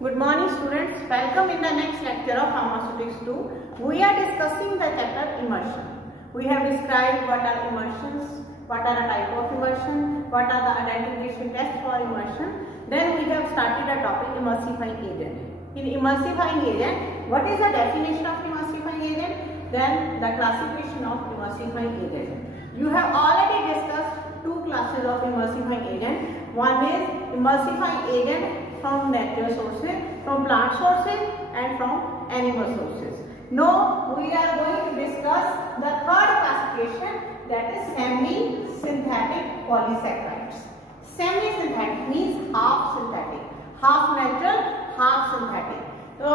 Good morning students, welcome in the next lecture of Pharmaceutics 2. We are discussing the chapter immersion. We have described what are immersions, what are the type of immersion, what are the identification tests for immersion. Then we have started a topic emulsifying agent. In emulsifying agent, what is the definition of emulsifying agent? Then the classification of emulsifying agent. You have already discussed two classes of emulsifying agent. One is emulsifying agent from natural sources, from plant sources and from animal sources. Now we are going to discuss the third classification, that is semi-synthetic polysaccharides. Semi-synthetic means half synthetic, half natural, half synthetic. तो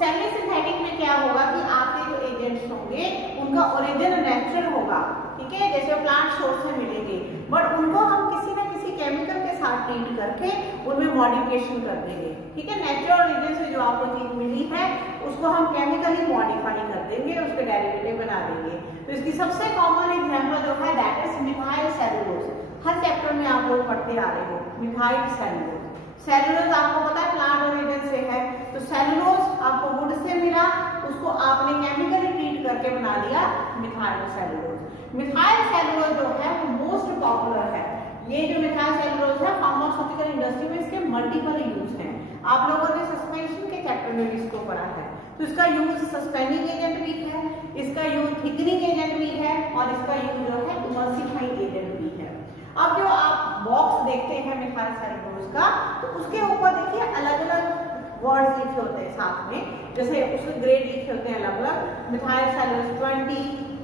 semi synthetic में क्या होगा कि आपके जो agents होंगे उनका origin natural होगा, ठीक है, जैसे प्लांट सोर्स से मिलेंगे, बट उनको हम किसी न किसी केमिकल के साथ ट्रीट करके उनमें मॉडिफिकेशन कर देंगे, ठीक है। नेचुरल ओरिजिन से जो आपको चीज मिली है उसको हम केमिकली मॉडिफाई कर देंगे, उसके डेरिवेटिव बना देंगे। तो इसकी सबसे कॉमन एग्जांपल जो है that is methyl cellulose. Her chapter में आप लोग पढ़ते आ रहे हो मिथाइल सेलुलोज। सेलुलोज आपको पता है प्लांट ओरिजिन से है, तो सेलुलोज आपको वुड से मिला, उसको आपने केमिकली ट्रीट करके बना दिया मिथाइल सेलुलोज। मिथाइल सेलुलोज जो है वो मोस्ट पॉपुलर है। ये जो मिथाइल सेलुलोज है फार्मास्यूटिकल इंडस्ट्री में इसके मल्टीपल यूज हैं। आप लोगों ने सस्पेंशन के चैप्टर में भी इसको पढ़ा है। तो इसका यूज सस्पेंडिंग एजेंट भी है, इसका यूज थिकनिंग एजेंट भी है और इसका यूज जो है इमल्सिफाइंग एजेंट भी है। अब जो आप बॉक्स देखते हैं मिथाइल सेलुलोज का, तो उसके ऊपर देखिए अलग अलग वर्ड्स लिखे होते हैं साथ में, जैसे उसके ग्रेड लिखे होते हैं अलग अलग। Methyl cellulose 20,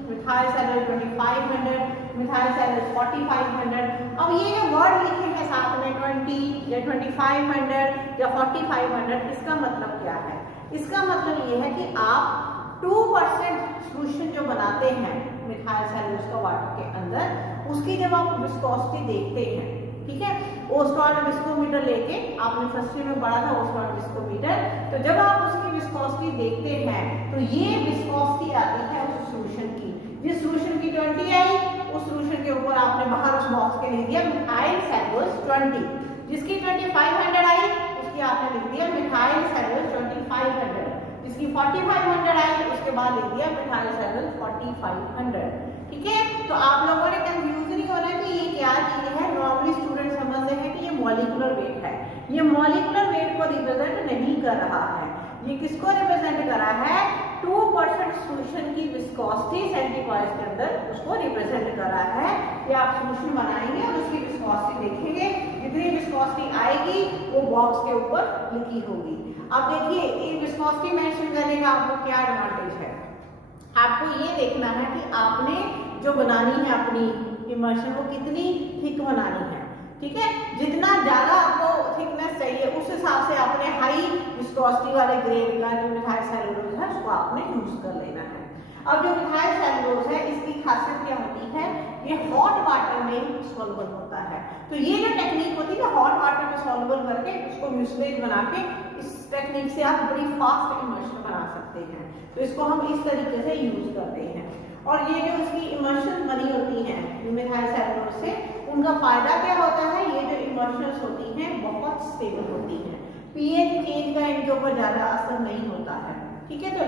methyl cellulose 2500, methyl cellulose 4500। अब ये जो वर्ड लिखे हैं साथ में 20 या 2500 या 4500, इसका मतलब क्या है? इसका मतलब ये है कि आप 2% सोल्यूशन जो बनाते हैं मिथाइल सेलुलोज का वाटर के अंदर, उसकी जब आप विस्कोसिटी देखते हैं, ठीक है, ओस्टोन विस्कोमीटर लेके आपने फर्स्ट ईयर में पढ़ा था ओस्टोन विस्कोमीटर, तो जब आप उसकी विस्कोसिटी देखते हैं तो ये विस्कोसिटी आती है उस सोल्यूशन की। जिस सोल्यूशन की 20 आई उस सोल्यूशन के ऊपर आपने बाहर उस बॉक्स के लिख दिया मिथाइल सेलुलोज 20, जिसकी 2500 आई उसकी आपने लिख दिया मिथाइल सेलुलोज 2500, जिसकी 4500 आई उसके बाद लिख दिया मिथाइल सेलुलोज 4500, ठीक है। तो आप लोगों ने कंफ्यूज नहीं होना कि ये क्या चीज है। नॉर्मली स्टूडेंट समझते हैं कि ये मॉलिक्यूलर वेट है। ये मॉलिक्यूलर वेट को रिप्रेजेंट नहीं कर रहा है, ये किसको रिप्रेजेंट कर रहा है? 2% सोल्यूशन की विस्कोसिटी सेंटीपॉइस के अंदर उसको रिप्रेजेंट कर रहा है। ये आप सोल्यूशन बनाएंगे और उसकी विस्कोसिटी देखेंगे, जितनी विस्कोसिटी आएगी वो बॉक्स के ऊपर लिखी होगी। अब देखिए ये विस्कोसिटी मेंशन करने का आपको क्या एडवांटेज है? आपको ये देखना है कि आपने जो बनानी है अपनी इमल्शन वो कितनी थिक बनानी है, ठीक है। जितना ज्यादा आपको थिकनेस चाहिए उस हिसाब से आपने हाई विस्कोसिटी वाले ग्रेड का जो मिथाइल सेलुलोज है उसको आपने यूज कर लेना है। अब जो मिथाइल सेलुलोज है इसकी खासियत क्या होती है? ये हॉट वाटर में सॉल्युबल होता है। तो ये जो टेक्निक होती है ना हॉट वाटर में सॉल्युबल करके उसको म्यूसलेज बना के, इस टेक्निक से आप बड़ी फास्ट इमल्शन बना सकते हैं। तो इसको हम इस तरीके से यूज करते हैं। और ये जो इसकी इमल्शन बनी होती है मिथाइल सेलुलोज से, उनका फायदा क्या होता है? ये जो इमल्शंस होती हैं बहुत स्टेबल होती हैं, पीएच चेंज का इनके ऊपर ज्यादा असर नहीं होता है, ठीक है। तो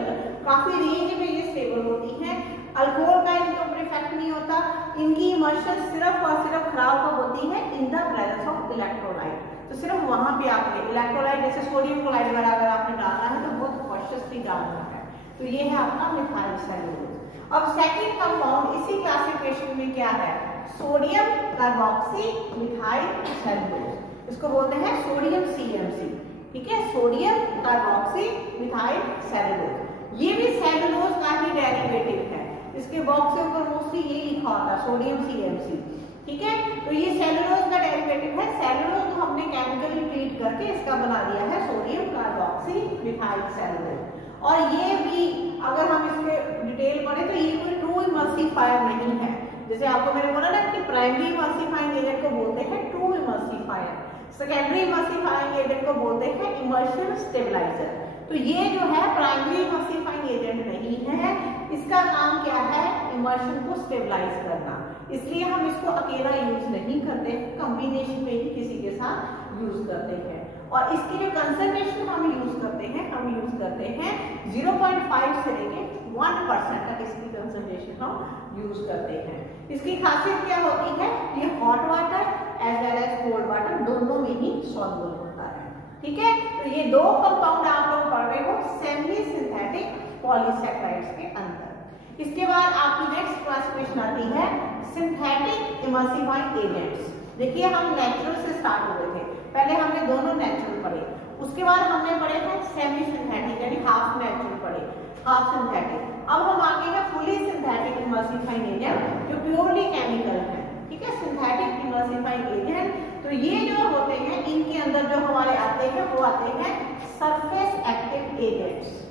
काफी रेंज में ये स्टेबल होती हैं। अल्कोहल का इनके ऊपर इफेक्ट नहीं होता। इनकी इमल्शन सिर्फ और सिर्फ खराब कब होती है? In the presence of electrolyte. तो सिर्फ वहां पे आपने इलेक्ट्रोलाइट जैसे सोडियम क्लोराइड वगैरह अगर आपने डालना है तो बहुत कॉशियसली डालना है। तो ये है आपका मिथाइल सेलुलोज। अब सेकंड कंपाउंड इसी क्लासिफिकेशन में क्या है? सोडियम कार्बोक्सी मिथाइल सेलुलोज, इसको बोलते हैं सोडियम CMC, ठीक है, सोडियम कार्बोक्सी मिथाइल सेलुलोज। ये भी सेलुलोज का ही डेरिवेटिव है। इसके बॉक्स के ऊपर मोस्टली ये लिखा होता है सोडियम CMC, ठीक है। तो ये सेलुलोज का डेरिवेटिव है। सेलुलोज को हमने केमिकली ट्रीट करके इसका बना दिया है सोडियम कार्बोक्सी मिथाइल सेलुलोज। और ये भी अगर हम इसके डिटेल पढ़े तो ये कोई ट्रू इमल्सिफायर नहीं है। जैसे आपको मैंने बोला ना कि प्राइमरी इमल्सिफाइंग एजेंट को बोलते हैं true emulsifier, secondary emulsifying agent को बोलते हैं इमल्शन स्टेबलाइजर। तो ये जो है प्राइमरी इमल्सिफाइंग एजेंट नहीं है, इसका काम क्या है? इमल्शन को स्टेबलाइज करना। इसलिए हम इसको अकेला यूज नहीं करते, कॉम्बिनेशन में ही किसी के साथ यूज करते हैं। और इसकी जो कंसंट्रेशन हम यूज करते हैं 0.5 से लेके 1% तक इसकी कंसंट्रेशन हम यूज करते हैं। इसकी खासियत क्या होती है, ये hot water as well as cold water दोनों में ही सॉल्युबल होता है। ठीक है, तो ये दो कंपाउंड आप लोग पढ़ रहे हो सेमी सिंथेटिक पॉलीसैकेराइड्स के अंदर। इसके बाद आपकी नेक्स्ट क्लासिफिकेशन आती है सिंथेटिक इमल्सिफाइंग एजेंट्स। देखिए हम नेचुरल से स्टार्ट हो रहे थे, पहले हमने दोनों नेचुरल पढ़े, उसके बाद हमने पढ़े थे सेमी सिंथेटिक यानी हाफ नेचुरल पढ़े, हाफ सिंथेटिक। अब हम आगे हैं फुली सिंथेटिक इमल्सिफाइंग एजेंट जो प्योरली केमिकल है। ठीक है, सिंथेटिक इमल्सिफाइंग एजेंट, तो ये जो होते हैं इनके अंदर जो हमारे आते हैं वो आते हैं सरफेस एक्टिव एजेंट्स,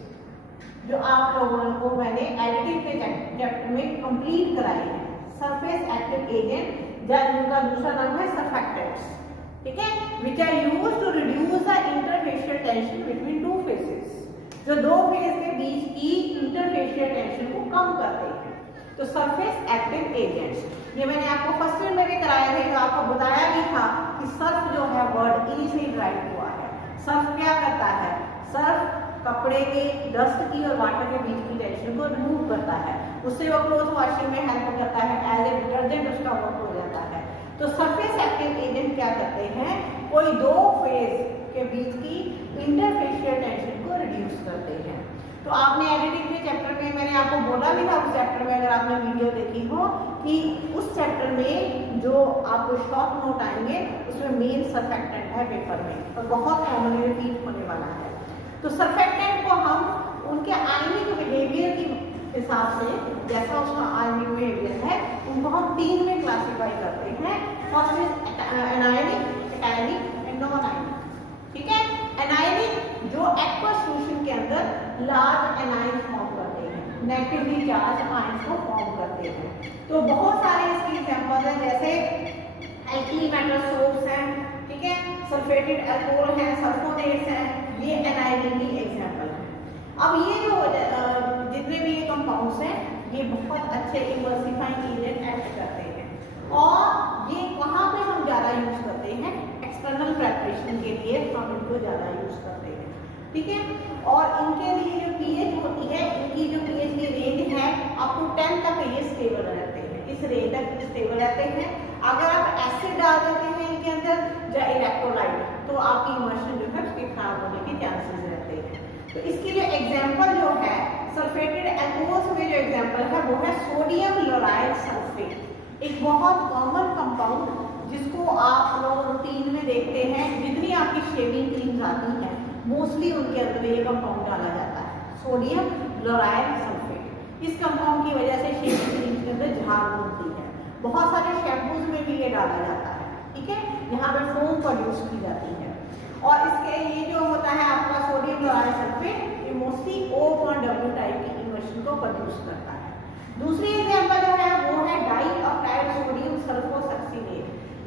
जो आप लोगों को मैंने एडिटिव के चैप्टर में कंप्लीट कराए हैं। सरफेस एक्टिव एजेंट जिनका दूसरा नाम है सर्फेक्टेंट्स। ठीक है, which are used to reduce the interfacial tension between two phases, जो दो फेस के बीच की इंटरफेशियल टेंशन को कम करते हैं। तो सरफेस एक्टिव एजेंट्स, ये मैंने आपको फर्स्ट ईयर में भी कराया है, तो आपको बताया भी था कि सर्फ जो है वर्ड ई से ड्राइव हुआ है। सर्फ क्या करता है, सर्फ कपड़े के डस्ट की और वाटर के बीच की टेंशन को रिमूव करता है, उससे वो क्लोथ वॉशिंग में हेल्प करता है, एज ए डिटर्जेंट उसका वर्क हो जाता है। तो सरफेस एक्टिव एजेंट क्या करते हैं, कोई दो फेज के बीच की इंटरफेशियल टेंशन को रिड्यूस करते हैं। तो आपने एडिटिंग के चैप्टर में मैंने आपको बोला भी था, उस चैप्टर में अगर आपने वीडियो देखी हो कि उस चैप्टर में जो आपको शॉर्ट नोट आएंगे उसमें मेन सर्फेक्टेंट है पेपर में और बहुत कॉमनली रिपीट होने वाला है। तो सर्फेक्टेंट को हम उनके आयनिक बिहेवियर के हिसाब से, जैसा उसका आयनिक बिहेवियर है, उनको हम तीन में क्लासिफाई करते हैं। First is anionic, cationic and non ionic. ठीक है, एनायनिक जो एक्वस सॉल्यूशन के अंदर लार्ज एनायन फॉर्म करते हैं, नेगेटिवली चार्ज आयन को फॉर्म करते हैं। तो बहुत सारे इसके एग्जांपल हैं, जैसे एल्कीली मेटल सोप्स हैं, ठीक है, सल्फेटेड अल्कोहल है, सल्फोनेट्स हैं, ये एनायनिक की एग्जांपल है। अब ये जो जितने भी ये कंपाउंड्स हैं ये बहुत अच्छे इमल्सिफाइंग एजेंट एक्ट करते हैं और ये कहाँ पे हम ज़्यादा यूज करते हैं, एक्सटर्नल प्रेपरेशन के लिए हम इनको ज़्यादा यूज करते हैं। ठीक है, और इनके लिए जो पीएच होती है, इनकी जो पीएच की रेंज है अप टू 10 तक ये स्टेबल रहते हैं, इस रेंज तक स्टेबल रहते हैं। अगर आप एसिड डाल देते हैं इनके अंदर या इलेक्ट्रोलाइट तो आपकी इमल्शन जो है उसके खराब होने के चांसेस रहते हैं। तो इसकी जो एग्जांपल जो है सल्फेटेड अल्कोहल्स में जो एग्जांपल है वो है सोडियम लोराइल सल्फेट, एक बहुत कॉमन कंपाउंड जिसको आप लोग रूटीन में देखते हैं। जितनी आपकी शेविंग क्रीम्स आती हैं मोस्टली उनके अंदर ये कंपाउंड डाला जाता है, सोडियम लोराइल सल्फेट। इस कंपाउंड की वजह से शेविंग क्रीम्स के अंदर झाग बनती है, बहुत सारे शैम्पूज में भी ये डाला जाता है। ठीक है, यहाँ पे फोम प्रोड्यूस की जाती है और इसके ये जो होता है आपका सोडियम लोराइल सल्फेट ये मोस्टली O(W) टाइप की इमल्शन को प्रोड्यूस करता है। दूसरी एग्जांपल जो है वो है डाइऑक्साइड सोडियम सल्फोसक्सिनेट,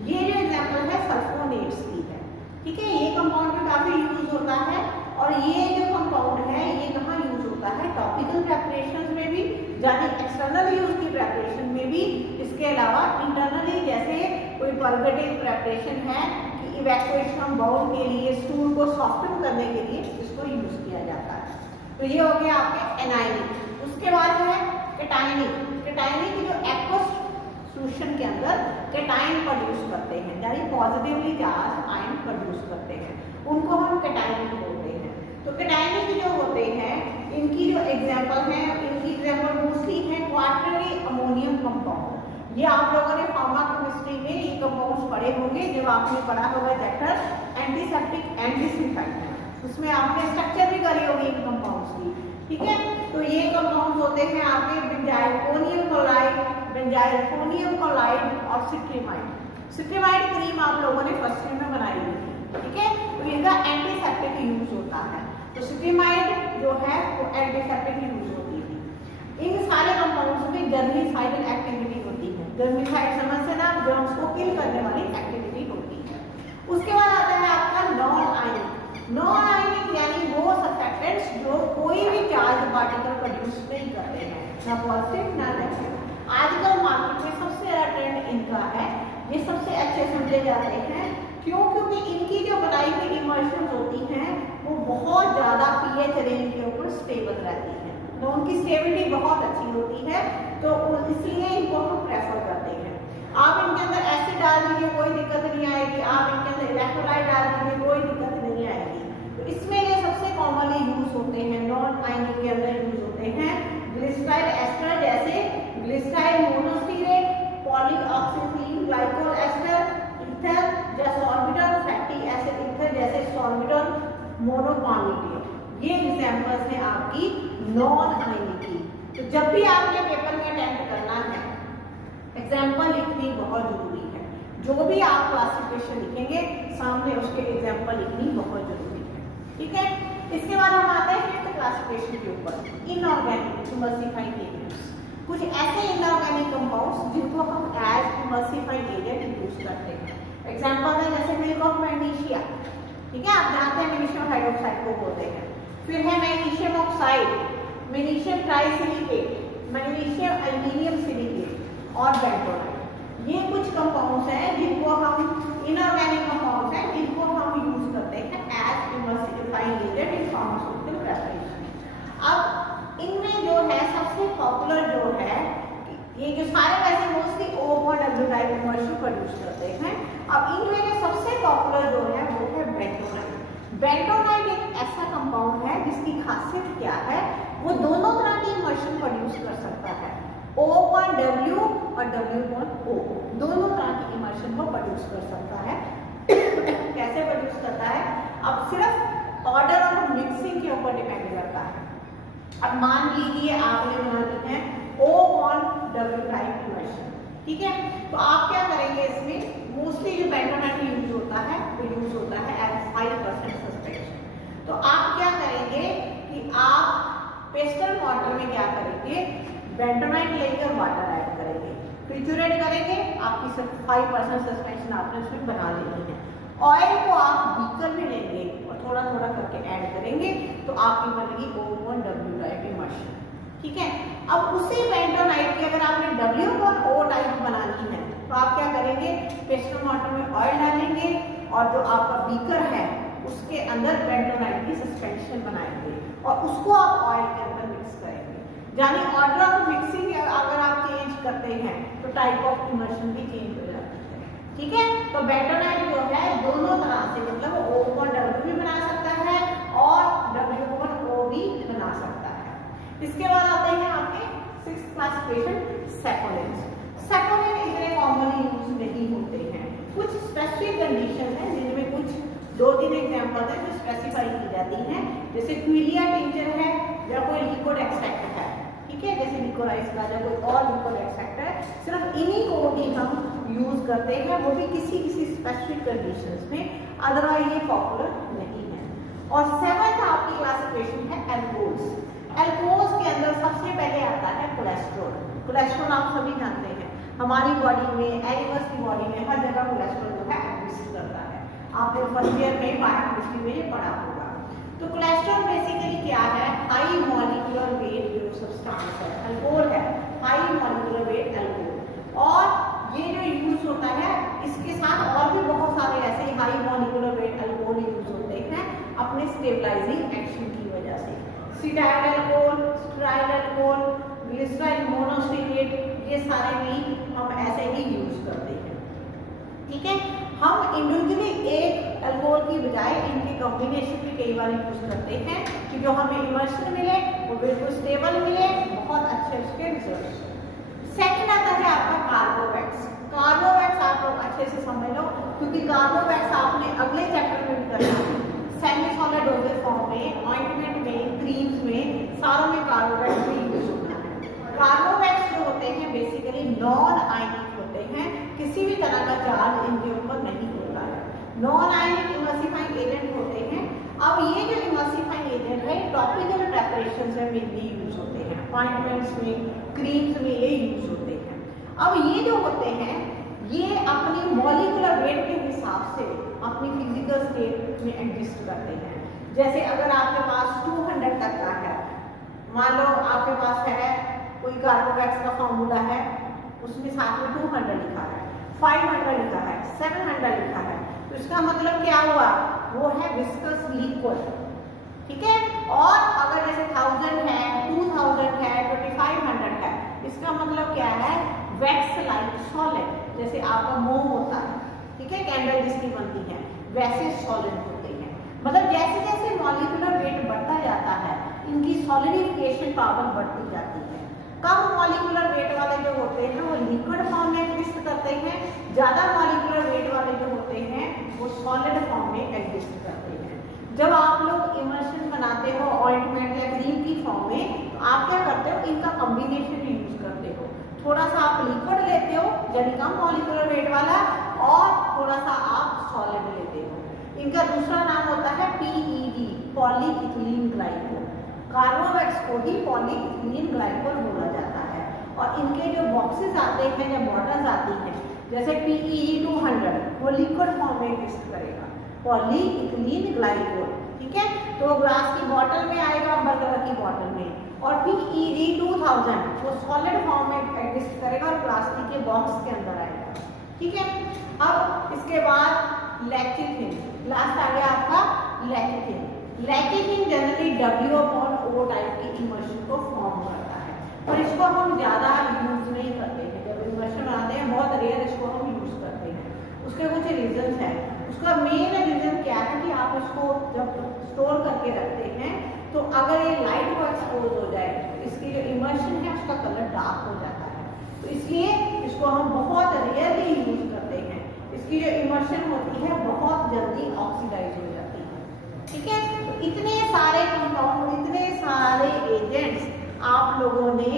ये जो एग्जांपल है सल्फोनेट्स की है। ठीक है, ये कंपाउंड भी काफी यूज होता है और ये जो कंपाउंड है ये कहाँ यूज होता है, टॉपिकल प्रेपरेशन में भी, यानी एक्सटर्नल यूज की प्रेपरेशन में भी। इसके अलावा इंटरनली जैसे कोई परगेटिव प्रेपरेशन है, इवैक्यूएशन बाउल के लिए, स्टूल को सॉफ्टन करने के लिए इसको यूज किया जाता है। तो ये हो गया आपके एनायनिक। उसके बाद है कैटायनिक। कैटायनिक जो एक्वस सॉल्यूशन के अंदर कैटायन प्रोड्यूस करते हैं, यानी पॉजिटिवली चार्ज आयन प्रोड्यूस करते हैं, उनको हम कैटायनिक बोलते हैं। तो कैटायनिक जो होते हैं इनकी जो एग्जाम्पल है, इनकी एग्जाम्पल मोस्टली है क्वार्टरली अमोनियम कंपाउंड। ये आप लोगों ने फार्मा केमिस्ट्री में ये कंपाउंड्स पढ़े होंगे जब आपने पढ़ा होगा चैप्टर एंटीसेप्टिक एंड डिसइंफेक्टेंट, उसमें आपने स्ट्रक्चर भी करी होगी इन कंपाउंड्स की। ठीक है, तो ये कंपाउंड्स होते हैं आपके बेंजाइलफोनियम क्लोराइड, बेंजाइलफोनियम क्लोराइड और सिट्रीमाइड। सिट्रीमाइड क्रीम आप लोगों ने फर्स्ट ईयर में बनाई हुई। ठीक है, तो इनका एंटीसेप्टिक यूज होता है, तो सिट्रीमाइड जो है वो एंटीसेप्टिक यूज होती है। इन सारे कंपाउंड्स में जर्मिसाइडल एक्टिविटी होती है, जर्मिसाइड समझ से ना जर्म्स को किल करने वाली एक्टिविटी होती है। उसके बाद आता है आपका नॉन आयनिक। नॉन आयनिक यानी वो सर्फेक्टेंट्स जो कोई भी चार्ज पार्टिकल प्रोड्यूस नहीं करते हैं, ना पॉजिटिव ना नेगेटिव। आजकल मार्केट में सबसे ज़्यादा ट्रेंड इनका है, ये सबसे अच्छे समझे जाते हैं क्यों? क्योंकि इनकी जो बनाई हुई इमल्शन होती हैं वो बहुत ज़्यादा pH रेंज के ऊपर स्टेबल रहती है, तो उनकी स्टेबिलिटी बहुत अच्छी होती है, तो इसलिए इनको हम प्रेफर करते हैं। आप इनके अंदर एसिड डाल दीजिए कोई दिक्कत नहीं आएगी, आप इनके अंदर इलेक्ट्रोलाइट डाल दीजिए कोई दिक्कत नहीं आएगी। तो इसमें ये सबसे कॉमनली यूज होते हैं, नॉन आयनिक के अंदर यूज होते हैं ग्लिसराइल एस्टर, जैसे ग्लिसराइल मोनोस्टीरेट, पॉलीऑक्सीथीन ग्लाइकोल एस्टर, ईथर या सॉर्बिटल फैटी एसिड ईथर जैसे सॉर्बिटल मोनोपामीटेट, ये एग्जांपल्स हैं आपकी नॉन आयनिक की। तो जब भी आपने पेपर में अटेम्प्ट करना है, एग्जाम्पल लिखनी बहुत जरूरी है। जो भी आप क्लासिफिकेशन लिखेंगे सामने उसके एग्जाम्पल लिखनी बहुत जरूरी है, ठीक है। इसके बाद हम आते हैं फिफ्थ क्लासिफिकेशन के ऊपर, इनऑर्गेनिक इमल्सिफाइंग एजेंट्स। कुछ ऐसे इनऑर्गेनिक कंपाउंड्स जिनको हम एज इमल्सिफाइंग एजेंट यूज करते हैं। एग्जाम्पल है जैसे मिल्क ऑफ मैग्नीशिया, ठीक है, आप जानते हैं मैग्नीशियम हाइड्रोक्साइड को बोलते हैं। फिर है magnesium oxide, magnesium trisilicate, magnesium aluminium silicate और बेंटोनाइट। ये कुछ कंपाउंड्स हैं जिनको हम इनऑर्गेनिक कंपाउंड्स हैं जिनको हम यूज करते हैं as emulsifying agent in pharmaceutical preparation. अब इनमें जो है सबसे पॉपुलर जो है, ये जो सारे वैसे मोस्टली O और W टाइप इमल्शन प्रोड्यूस करते हैं। अब इनमें जो सबसे पॉपुलर जो है वो है बेंटोनाइट। बेंटोनाइट एक ऐसा कंपाउंड है जिसकी खासियत क्या है, वो दोनों तरह की इमल्शन प्रोड्यूस कर सकता है, O/W और W/O, दोनों तरह की इमल्शन को प्रोड्यूस कर सकता है। कैसे प्रोड्यूस करता है? अब सिर्फ ऑर्डर ऑफ मिक्सिंग के ऊपर डिपेंड करता है। अब मान लीजिए आपने बना दी है O/W टाइप इमल्शन, ठीक है, तो आप क्या करेंगे, इसमें मोस्टली जो बेंटोनाइट यूज होता है वो यूज होता है एज 5% सस्पेंशन। तो आप क्या करेंगे कि आप पेस्टल वाटर में क्या करेंगे, बेंटोनाइट लेकर वाटर ऐड करेंगे, ट्रिचुरेट करेंगे, आपकी सिर्फ 5% सस्पेंशन आपने उसमें बना लेनी है। ऑयल को आप बीकर में लेंगे और थोड़ा थोड़ा करके ऐड करेंगे, तो आपकी बनेगी O/W टाइप इमल्शन, ठीक है। अब उसी बेंटोनाइट की अगर आपने W/O टाइप बनानी है तो आप क्या करेंगे, पेस्टल वाटर में ऑयल डालेंगे और जो आपका बीकर है उसके अंदर बेंटोनाइट की सस्पेंशन बनाएंगे और उसको आप ऑयल के अंदर मिक्स करेंगे। यानी ऑर्डर ऑफ मिक्सिंग अगर आप चेंज करते हैं तो टाइप ऑफ इमल्शन भी चेंज हो जाती है, ठीक है। तो बेंटोनाइट जो है दोनों तरह से, मतलब O/W भी बना सकता है और W/O भी बना सकता है। इसके बाद आते हैं आपके सिक्स्थ क्लासिफिकेशन, सैपोनिन्स। सैपोनिन इतने कॉमनली यूज नहीं होते हैं, कुछ स्पेसिफिक कंडीशन है जिनमें कुछ 2-3 एग्जांपल है जो स्पेसिफाई की जाती हैं, जैसे क्विलिया टिंचर है या कोई लिक्विड एक्सट्रैक्ट है, ठीक है, जैसे लिकोराइस का या कोई और लिक्विड एक्सट्रैक्ट है, सिर्फ इन्हीं को भी हम यूज करते हैं, वो भी किसी किसी स्पेसिफिक कंडीशंस में, अदरवाइज ये पॉपुलर नहीं है। और 7th आपकी क्लासिफिकेशन है एल्कोहल्स। एल्कोहल्स के अंदर सबसे पहले आता है कोलेस्ट्रॉल। कोलेस्ट्रॉल आप सभी जानते हैं हमारी बॉडी में, एनिमल्स की बॉडी में हर जगह कोलेस्ट्रॉल जो है एग्जिस्ट करता है। आपने फर्स्ट ईयर में बायोकेमिस्ट्री में ये पढ़ा होगा। तो कोलेस्ट्रॉल बेसिकली क्या है, हाई मॉलिक्यूलर वेट जो सब्सटेंस है, अल्कोहल है, हाई मॉलिक्यूलर वेट अल्कोहल। और ये जो यूज होता है इसके साथ और भी बहुत सारे ऐसे high molecular weight alcohol use होते हैं अपने स्टेबलाइजिंग एक्शन की वजह से। Cetyl alcohol, stearyl alcohol, glyceryl monostearate, ये सारे भी हम ऐसे ही यूज करते हैं, ठीक है। हम इंडिविजुअली एक अल्कोहल की बजाय इनके कॉम्बिनेशन भी कई बार यूज करते हैं कि जो हमें इमल्शन मिले वो बिल्कुल स्टेबल मिले, बहुत अच्छे उसके रिजल्ट्स। सेकंड आता है आपका कार्बोवैक्स। कार्बोवैक्स आप लोग अच्छे से समझ लो क्योंकि कार्बोवैक्स आपने अगले चैप्टर में भी करना है। सेमी सॉलिड डोजेज फॉर्म में, ऑइंटमेंट में, क्रीम्स में, सारों में कार्बोवैक्स भी यूज होता है। कार्बोवैक्स जो होते हैं बेसिकली नॉन आयनिक होते हैं, किसी भी तरह का चार्ज इनके ऊपर नहीं होता है, नॉन आयनिक इमल्सिफाइंग एजेंट होते हैं। अब ये जो इमल्सिफाइंग एजेंट है टॉपिकल प्रेपरेशंस में मेनली यूज होते हैं, ऑइंटमेंट्स में, क्रीम्स में ये यूज होते हैं। अब ये जो होते हैं ये अपनी मॉलिक्यूलर वेट के हिसाब से अपनी फिजिकल स्टेट में एडजस्ट करते हैं। जैसे अगर आपके पास 200 तक का है, मान लो आपके पास है कोई कार्बोवैक्स का फॉर्मूला है, उसमें साथ में 200 लिखा है, 500 लिखा है, 700 लिखा है, तो इसका मतलब क्या हुआ, वो है विस्कस लिक्विड, ठीक है। और अगर जैसे 1000 है, 2000 है, 2500 है, इसका मतलब क्या है, वैक्स लाइक सॉलिड, जैसे आपका मोम होता है, ठीक है, कैंडल जिसकी बनती है, वैसे सॉलिड होते हैं। मतलब जैसे जैसे मॉलिक्यूलर वेट बढ़ता जाता है, इनकी सॉलिडिफिकेशन पावर बढ़ती जाती है। कम मॉलिक्यूलर वेट वाले जो होते हैं वो लिक्विड फॉर्म में एग्जिस्ट करते हैं, ज्यादा मॉलिक्यूलर वेट वाले जो होते हैं वो सॉलिड फॉर्म में एग्जिस्ट करते हैं। जब आप लोग इमल्शन बनाते हो ऑइंटमेंट या क्रीम की फॉर्म में, तो आप क्या करते हो, इनका कॉम्बिनेशन यूज करते हो। थोड़ा सा आप लिक्विड लेते हो यानी कम मॉलिक्यूलर वेट वाला, और थोड़ा सा आप सॉलिड लेते हो। इनका दूसरा नाम होता है PEG, पॉलीइथिलीन ग्लाइकोल। कार्बोवैक्स को ही पॉलीइथिलीन ग्लाइकोल बोला जाता है। और इनके जो बॉक्सेस आते हैं या बॉटल्स आती हैं, जैसे PEG 200, वो लिक्विड फॉर्म में एग्जिस्ट करेगा, पॉलीइथिलीन ग्लाइकोल, ठीक है। तो ग्लास की बॉटल में आएगा, बर्गर की बॉटल में। और PEG 2000 वो सॉलिड फॉर्म में एग्जिस्ट करेगा और प्लास्टिक के बॉक्स के अंदर आएगा, ठीक है। अब इसके बाद लैक्टिथिन, लास्ट आ गया आपका लैक्टिथिन। लैक्टिथिन जनरली WO टाइप की इमल्शन को फॉर्म करता है, पर इसको हम ज़्यादा यूज नहीं करते हैं। जब इमल्शन बनाते हैं बहुत रेयर इसको हम यूज करते हैं। उसके कुछ रीजंस हैं। उसका मेन रीजन क्या है कि आप इसको जब स्टोर करके रखते हैं, तो अगर ये लाइट को एक्सपोज हो जाए, इसकी जो इमल्शन है उसका कलर डार्क हो जाता है। तो इसलिए इसको हम बहुत रेयरली यूज करते हैं। इसकी जो इमल्शन होती है बहुत जल्दी ऑक्सीडाइज हो जाती है, ठीक है। तो इतने सारे कंपाउंड, इतने सारे एजेंट्स आप लोगों ने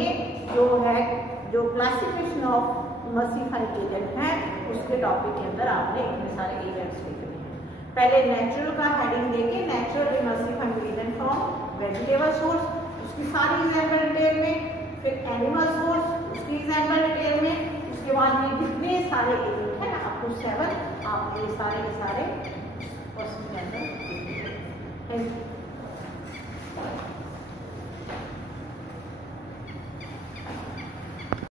जो क्लासिफिकेशन ऑफ इमल्सिफाइंग एजेंट है उसके टॉपिक के अंदर आपने इतने सारे एजेंट्स लिखे हैं। पहले नेचुरल का हेडिंग देके, natural emulsifying agent from vegetable source, उसकी सारी एग्जाम्पल डिटेल में, फिर एनिमल सोर्स, उसकी एग्जाम्पल डिटेल में, उसके बाद में जितने सारे एजेंट है अप टू 7, आप ये सारे क्वेश्चन के अंदर